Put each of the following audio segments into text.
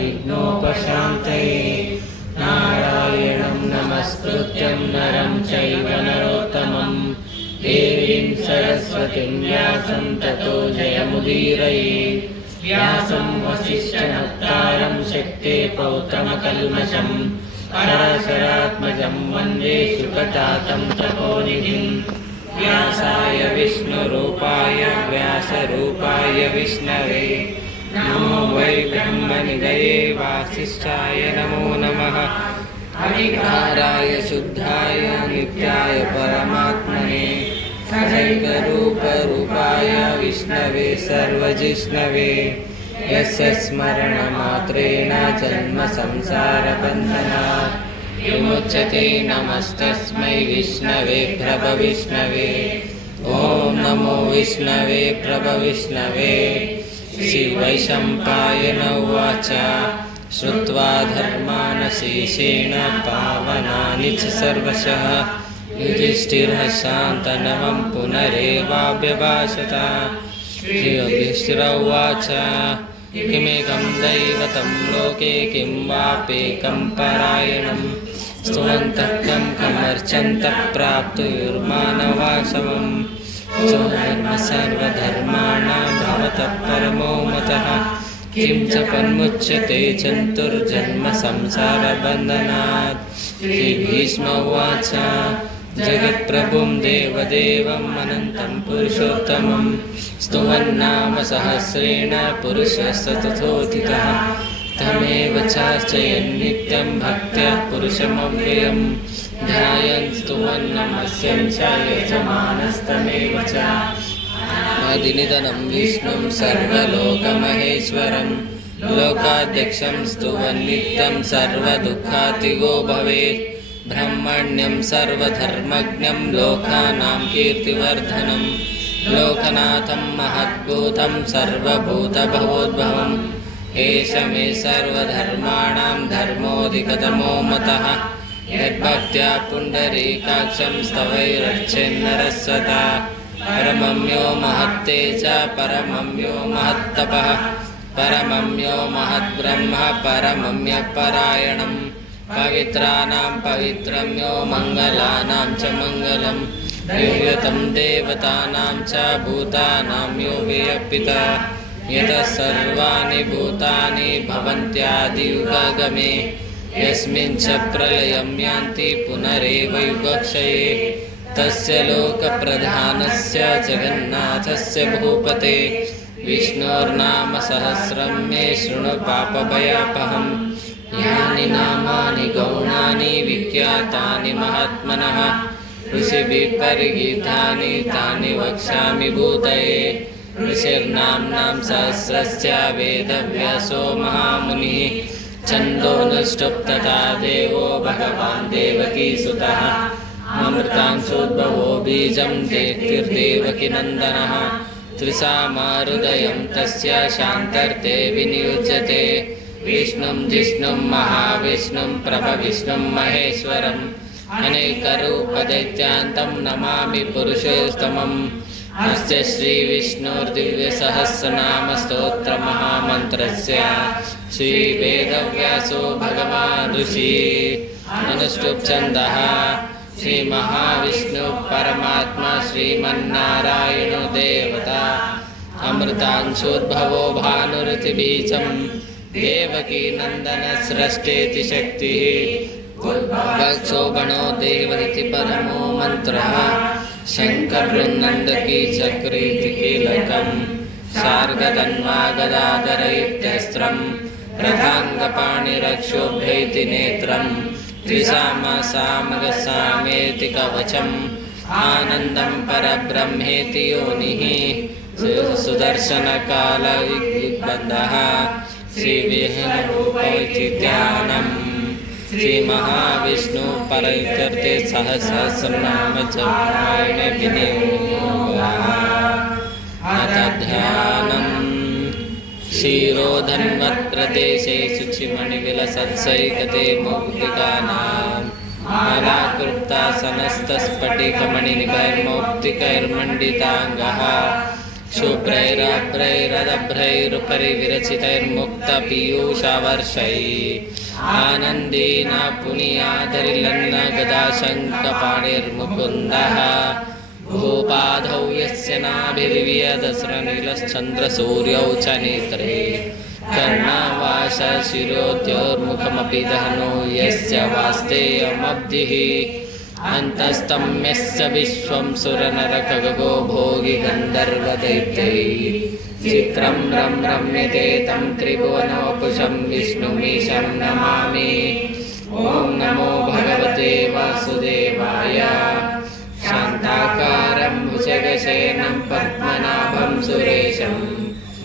विघ्नोपशान्तये। नारायणं नमस्कृत्यं नरं चैव नरोत्तमं देवीं सरस्वतीं व्यासं ततो जयमुदीरये। व्यासं वसिष्ठनत्तारं शक्ते पौत्रमकल्मषम्। परशरात्मजं वन्दे शुकजातं तपोनिधिं व्यासाय विष्णुरूपाय व्यासरूपाय विष्णवे नमो वै ब्रह्मनिधये वासिष्ठाय नमो नमः। हरिकाराय शुद्धाय नित्याय परमात्मने सदैकरूपरूपाय विष्णवे सर्वजिष्णवे। यस्य स्मरणमात्रेण जन्मसंसारबन्धनात् विमुच्यते नमस्तस्मै विष्णवे प्रभविष्णवे। ॐ नमो विष्णवे प्रभविष्णवे श्रीवैशम्पायन उवाच श्रुत्वा धर्मानशेषेण पावनानि च सर्वशः। युधिष्ठिरः शान्तनवं पुनरेवाभ्यभाषत श्रीयुधिष्ठिर उवाच किमेकं दैवतं लोके किं वाप्येकं परायणं स्तुवन्तः कं कमर्चन्तः प्राप्तुर्मानवासवम् जन्म सर्वधर्माणां परमो मतः किं च पन्मुच्यते जन्तुर्जन्म संसारबन्धनात् श्रीभीष्म उवाच जगत्प्रभुं देवदेवम् अनन्तं पुरुषोत्तमं स्तुवन्नाम सहस्रेण पुरुषस्ततथोऽधिकः तमेव चार्चयन् नित्यं भक्त्या पुरुषमव्ययम्। ध्यायन् स्तुवन्नमस्यं च यजमानस्तमेव च आदिनिधनं विष्णुं सर्वलोकमहेश्वरं लोकाध्यक्षं स्तुवन्नित्यं सर्वदुःखातिगो भवेत्। ब्रह्मण्यं सर्वधर्मज्ञं लोकानां कीर्तिवर्धनं। लोकनाथं महद्भूतं सर्वभूतभवोद्भवम्। एष मे सर्वधर्माणां धर्मोऽधिकतमो मतः। यद्भक्त्या पुण्डरीकाक्षं स्तवैरक्षेन्नरस्वता परमं यो महत्ते च परमं यो महत्तपः। परमं यो महद्ब्रह्म परमं यपरायणं पवित्राणां पवित्रं यो मङ्गलानां च मङ्गलं निर्यतं देवतानां च भूतानां यो व्यपिता। यतः सर्वाणि भूतानि भवन्त्यादियुगागमे। यस्मिन् च प्रलयं यान्ति पुनरेव युगक्षये तस्य लोकप्रधानस्य जगन्नाथस्य भूपते विष्णोर्नाम सहस्रं मे शृणु पापभयापहम् यानि नामानि गौणानि विख्यातानि महात्मनः ऋषिभिः परिगीतानि तानि वक्ष्यामि भूतये। ऋषिर्नाम्नां सहस्रस्य वेदव्यासो महामुनिः छन्दोनुष्टुप्तता देवो भगवान् देवकीसुतः अमृतांशोद्भवो बीजं देतिर्देवकीनन्दनः त्रिसामाहृदयं तस्य शान्तर्थे विनियुज्यते। विष्णुं जिष्णुं महाविष्णुं प्रभविष्णुं महेश्वरम् अनेकरूपदैत्यान्तं नमामि पुरुषोत्तमम्। अस्य श्रीविष्णुर्दिव्यसहस्रनामस्तोत्रमहामन्त्रस्य। श्रीवेदव्यासो भगवान् ऋषि। अनुष्टुप्छन्दः श्रीमहाविष्णुः परमात्मा श्रीमन्नारायणो देवता अमृतांशोद्भवो भानुरतिबीजं देवकी नन्दनस्रष्टेति शक्तिः उद्भवक्षोभणो देव इति परमो मन्त्रः। शङ्करनन्दकी चक्रीति कीलकं शार्गधन्वा गदाधर इत्यस्त्रं त्रिसाम सामगसामेति कवचम् आनन्दं सुदर्शन योनिः। सुदर्शनकालयुग्बन्धः श्रीविष्णुपैति ध्यानम् श्रीमहाविष्णु परकृते सहस्रनाम च ध्यानम् क्षीरोधन्वत्प्रदेशे शुचिमणिविलसत्सैकते मौक्तिकानां मालाकृप्तासनस्तस्फटिकमणिनिभैर्मौक्तिकैर्मण्डिताङ्गः शुभ्रैरभ्रैरदभ्रैरुपरि विरचितैर्मुक्तपीयूषवर्षैः आनन्देन पुनीयादरिलन्न गदाशङ्कपाणिर्मुकुन्दः भूपाधौ यस्य नाभिर्वियदस्रनीलश्चन्द्रसूर्यौ च नेत्रे। कर्णावासशिरोद्योर्मुखमपि दहनो यस्य वास्तेयमब्धिः। अन्तस्तं यस्य विश्वं सुरनरखगो भोगि गन्धर्वदैत्यैः। चित्रं रं रम्यते तं त्रिभुवनवपुषं विष्णुमीशं नमामि। ॐ नमो भगवते वासुदेवाय सुरेशं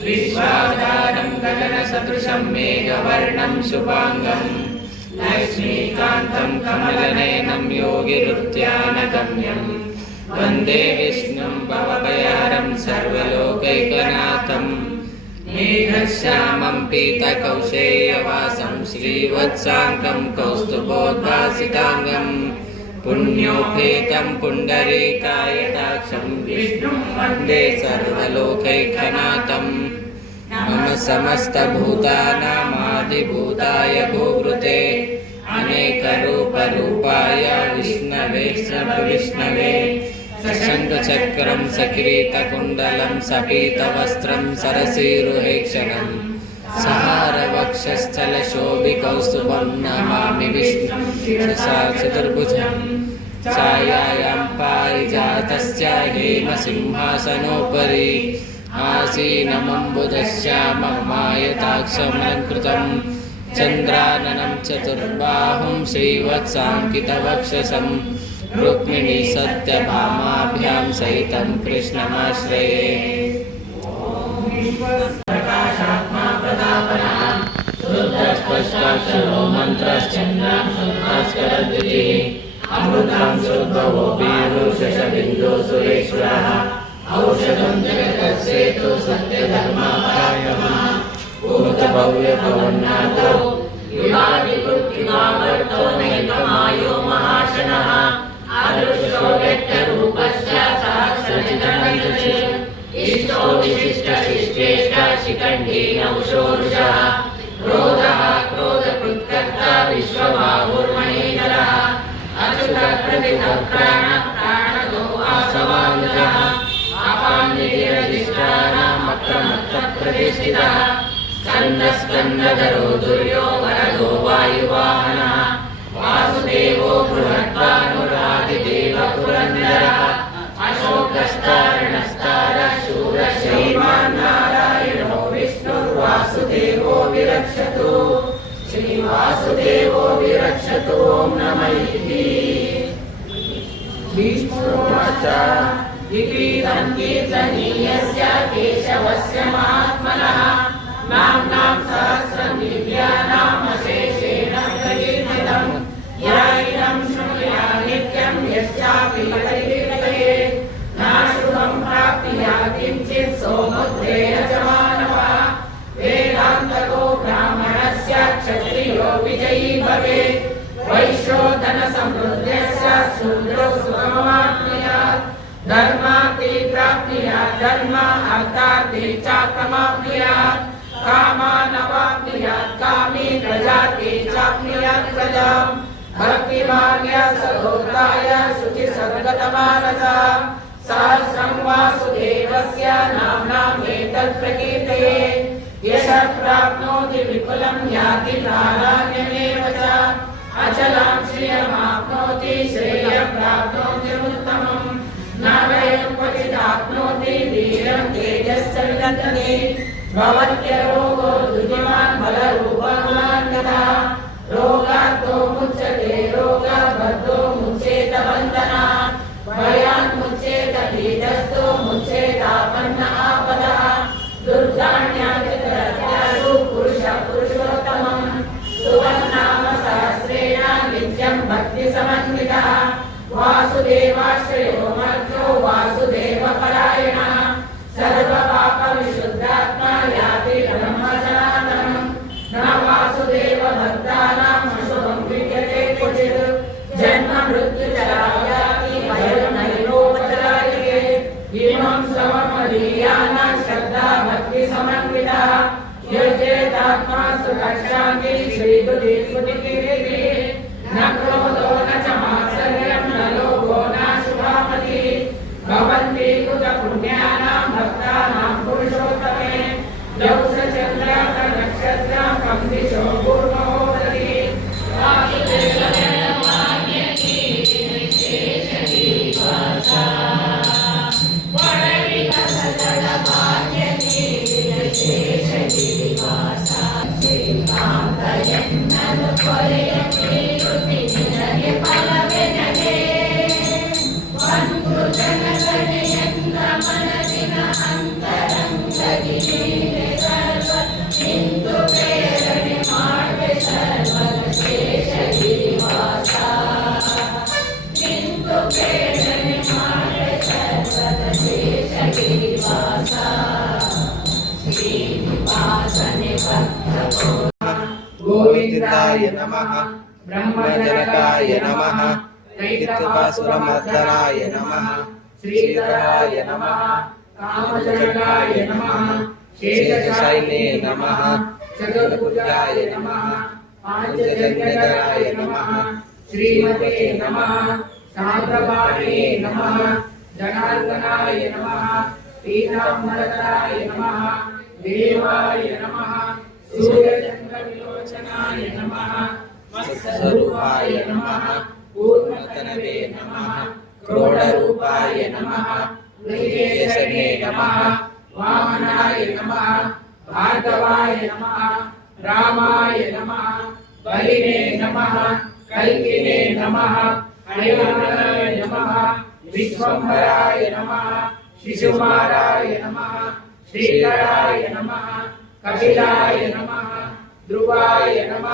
विश्वाधारं गगनसदृशं मेघवर्णं शुभाङ्गम् लक्ष्मीकान्तं कमलनयनं योगिरुद्यानगम्यं वन्दे विष्णुं भवभयारं सर्वलोकैकनाथं मेघश्यामं पीतकौशेयवासं श्रीवत्साङ्कं कौस्तुभोद्भासिताङ्गं पुण्योपेतं पुण्डरीकायदाक्षं विष्णुं वन्दे सर्वलोकैकनाथम्। मम समस्तभूतानामादिभूताय गोवृते अनेकरूपरूपाय विष्णवे विष्णवे सशङ्खचक्रं सकिरीटकुण्डलं सपीतवस्त्रं सरसीरुहेक्षणं सहारवक्षस्थलशोभिकौस्तुभं नमामि विष्णुं शिरसा चतुर्भुजं छायायां पारिजातस्य हेमसिंहासनोपरि आसीनमम्बुदश्याममायताक्षमलङ्कृतं चन्द्राननं चतुर्बाहुं श्रीवत्साङ्कितवक्षसं रुक्मिणी सत्यभामाभ्यां सहितं कृष्णमाश्रये। षडो मन्त्रश्चन्न संहास्करद्वितीः अमृतां सुद्भवो मेरुशबिन्दो सुरेश्वरः औषधं जगदस्येतु सत्यधर्मापरायमः भूतभव्यपवन्नाथो युगादिपुट्युगावर्तो नैकमायो महाशनः। आदृशो व्यक्तरूपश्च सहस्रचितमञ्जले इष्टो विशिष्टशिष्टेष्ट शिखण्डी नवशोरुषः रोधः क्रोधकृत्कर्ता विश्वबाहुर्महेन्द्रः अच्युतप्रतितः प्राणः प्राणदो वासवानुजः अपान्निधिरधिष्ठानमक्रमत्तप्रतिष्ठितः स्कन्दस्कन्दधरो दुर्यो वरदो वायुवाहनः वासुदेवो बृहद्भानुरादिदेव पुरन्दरः अशोकस्तारणस्तारः शूरः श्रीमान् नारायणो विष्णुर्वासुदेवो ततो नमैति भीष्मोवाचा विक्रीतं कीर्तनीयस्य केशवस्य महात्मनः नाम्नां सहस्रदिव्यानामशेषेण प्रकीर्तितं। या इदं शृणुया नित्यं यश्चापि कलैर्कले नाशुभं प्राप्नुया किञ्चित् सोमुद्रेण च समृद्धस्य शूद्रो सुगममाप्नुयात् धर्माति प्राप्नुयात् शुचि सद्गतमानसा सहस्रं वासुदेवस्य नाम्नामेतत्प्रकीर्तये यशः प्राप्नोति विपुलं याति प्राणान्यमेव च अचलां श्रियमाप्नोति श्रेयः प्राप्नोति उत्तमम् नागयं क्वचिदाप्नोति वीरं तेजश्च विदधते श्रद्धा भक्ति समन्विता यजेतात्मा सुरक्षामि श्रीतु दीपुतिः नमः ब्रह्मजनकाय नमः चित्तवासुरमर्दनाय नमः श्रीधराय नमः कामजनकाय नमः शेषशैने नमः चतुर्भुजाय नमः पाञ्चजन्यधराय नमः श्रीमते नमः शान्तपाणे नमः जनार्दनाय नमः पीताम्बरधराय नमः देवाय नमः सूर्यचन्द्रविलोचनाय नमः वत्सरूपाय नमः पूर्णतनवे नमः क्रोडरूपाय नमः मृगेशने नमः वामनाय नमः भार्गवाय नमः रामाय नमः बलिने नमः कल्किने नमः हरिवराय नमः विश्वम्भराय नमः शिशुमाराय नमः श्रीकराय नमः కపిలాయ నమ ధ్రువాయ నమ